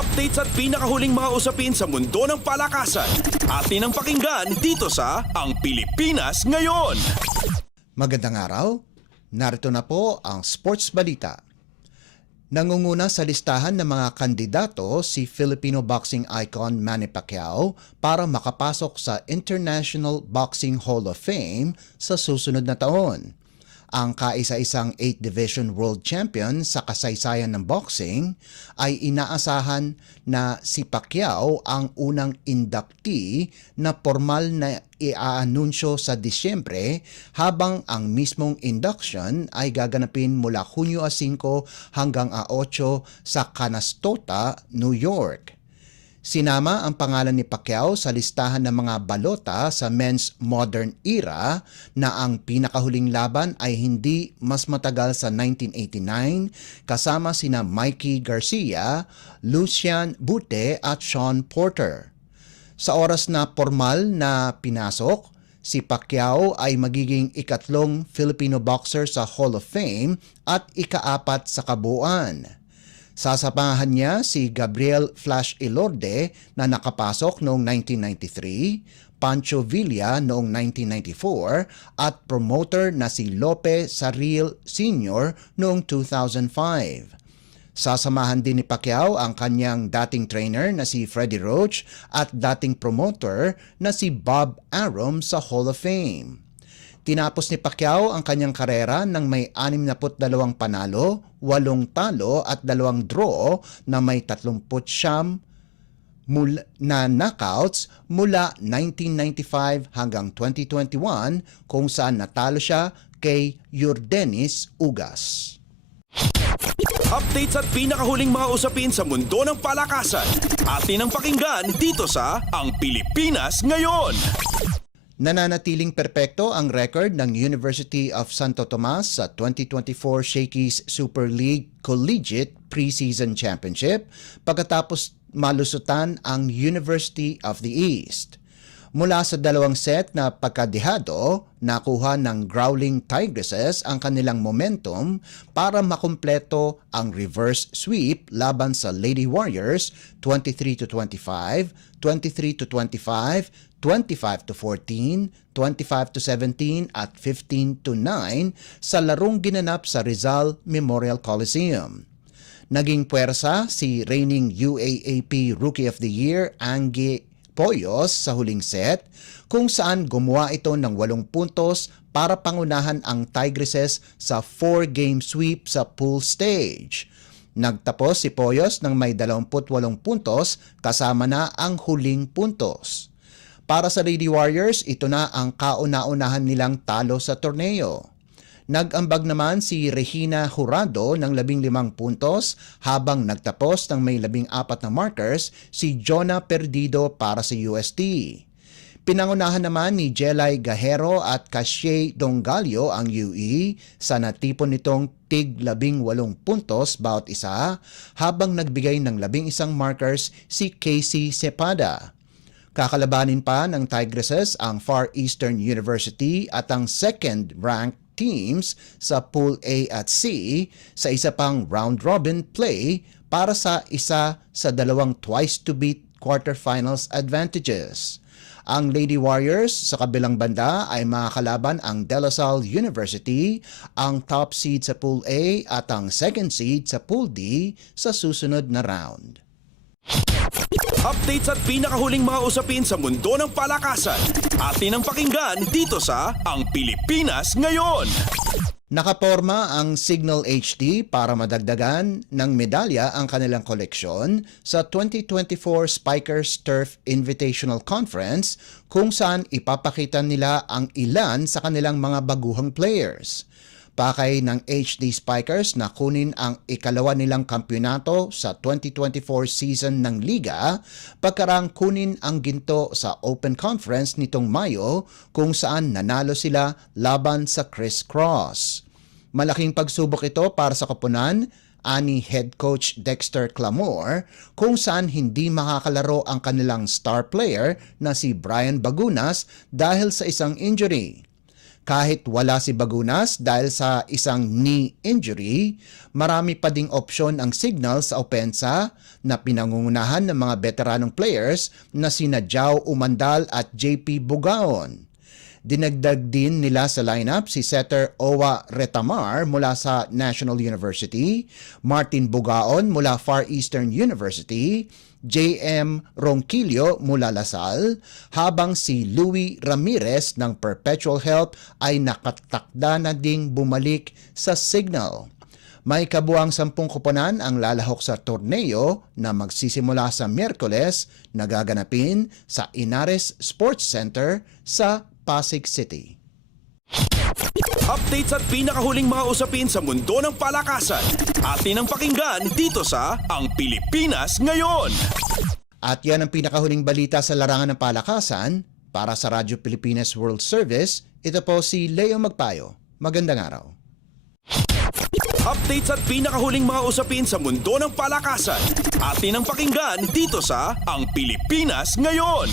Updates at pinakahuling mga usapin sa mundo ng palakasan. Atin ang pakinggan dito sa Ang Pilipinas Ngayon. Magandang araw, narito na po ang Sports Balita. Nangunguna sa listahan ng mga kandidato si Filipino boxing icon Manny Pacquiao para makapasok sa International Boxing Hall of Fame sa susunod na taon. Ang kaisa-isang 8th Division World Champion sa kasaysayan ng boxing ay inaasahan na si Pacquiao ang unang inductee na formal na iaanunsyo sa Disyembre, habang ang mismong induction ay gaganapin mula Hunyo 5 hanggang 8 sa Canastota, New York. Sinama ang pangalan ni Pacquiao sa listahan ng mga balota sa men's modern era na ang pinakahuling laban ay hindi mas matagal sa 1989, kasama sina Mikey Garcia, Lucian Bute at Sean Porter. Sa oras na formal na pinasok, si Pacquiao ay magiging ikatlong Filipino boxer sa Hall of Fame at ikaapat sa kabuuan. Sasamahan niya si Gabriel Flash Elorde na nakapasok noong 1993, Pancho Villa noong 1994 at promoter na si Lope Saril Sr. noong 2005. Sasamahan din ni Pacquiao ang kanyang dating trainer na si Freddie Roach at dating promoter na si Bob Arum sa Hall of Fame. Tinapos ni Pacquiao ang kanyang karera ng may 62 panalo, 8 talo at 2 draw na may 39 na knockouts mula 1995 hanggang 2021, kung saan natalo siya kay Yordenis Ugas. Updates at pinakahuling mga usapin sa mundo ng palakasan. Atin ang pakinggan dito sa Ang Pilipinas Ngayon. Nananatiling perpekto ang record ng University of Santo Tomas sa 2024 Shakey's Super League Collegiate Preseason Championship pagkatapos malusutan ang University of the East. Mula sa dalawang set na pagkadihado, nakuha ng Growling Tigresses ang kanilang momentum para makumpleto ang reverse sweep laban sa Lady Warriors 23-25, 23-25, 25-14, 25-17 at 15-9 sa larong ginanap sa Rizal Memorial Coliseum. Naging puwersa si reigning UAAP Rookie of the Year Angie Poyos sa huling set, kung saan gumawa ito ng 8 puntos para pangunahan ang Tigresses sa 4-game sweep sa pool stage. Nagtapos si Poyos ng may 28 puntos kasama na ang huling puntos. Para sa Lady Warriors, ito na ang kauna-unahan nilang talo sa torneo. Nag-ambag naman si Regina Jurado ng 15 puntos, habang nagtapos ng may 14 na markers si Jonah Perdido para sa UST. Pinangunahan naman ni Jelay Gajero at Cashay Dongalio ang UE sa natipon nitong tig 18 puntos bawat isa, habang nagbigay ng 11 markers si Casey Cepada. Kakalabanin pa ng Tigresses ang Far Eastern University at ang second-ranked teams sa Pool A at C sa isa pang round-robin play para sa isa sa dalawang twice-to-beat quarterfinals advantages. Ang Lady Warriors sa kabilang banda ay makakalaban ang De La Salle University, ang top seed sa Pool A at ang second seed sa Pool D sa susunod na round. Updates at pinakahuling mga usapin sa mundo ng palakasan. Atin ang pakinggan dito sa Ang Pilipinas Ngayon. Nakaporma ang Signal HD para madagdagan ng medalya ang kanilang koleksyon sa 2024 Spikers Turf Invitational Conference, kung saan ipapakita nila ang ilan sa kanilang mga baguhang players. Pakay ng HD Spikers na kunin ang ikalawa nilang kampyonato sa 2024 season ng Liga, pagkarang kunin ang ginto sa Open Conference nitong Mayo, kung saan nanalo sila laban sa Chris Cross. Malaking pagsubok ito para sa koponan ani head coach Dexter Clamor, kung saan hindi makakalaro ang kanilang star player na si Brian Bagunas dahil sa isang injury. Kahit wala si Bagunas dahil sa isang knee injury, marami pa ding opsyon ang Signal sa opensa na pinangungunahan ng mga veteranong players na sina Jao Umandal at JP Bugaon. Dinagdag din nila sa lineup si setter Owa Retamar mula sa National University, Martin Bugaon mula Far Eastern University, J.M. Ronquillo mula Lasal, habang si Louie Ramirez ng Perpetual Help ay nakatakda na ding bumalik sa Signal. May kabuang 10 koponan ang lalahok sa torneo na magsisimula sa Miyerkules na gaganapin sa Inares Sports Center sa Pasig City. Updates at pinakahuling mga usapin sa mundo ng palakasan. Atin ang pakinggan dito sa Ang Pilipinas Ngayon. At yan ang pinakahuling balita sa larangan ng palakasan. Para sa Radyo Pilipinas World Service, ito po si Leo Magpayo. Magandang araw. Updates at pinakahuling mga usapin sa mundo ng palakasan. Atin ang pakinggan dito sa Ang Pilipinas Ngayon.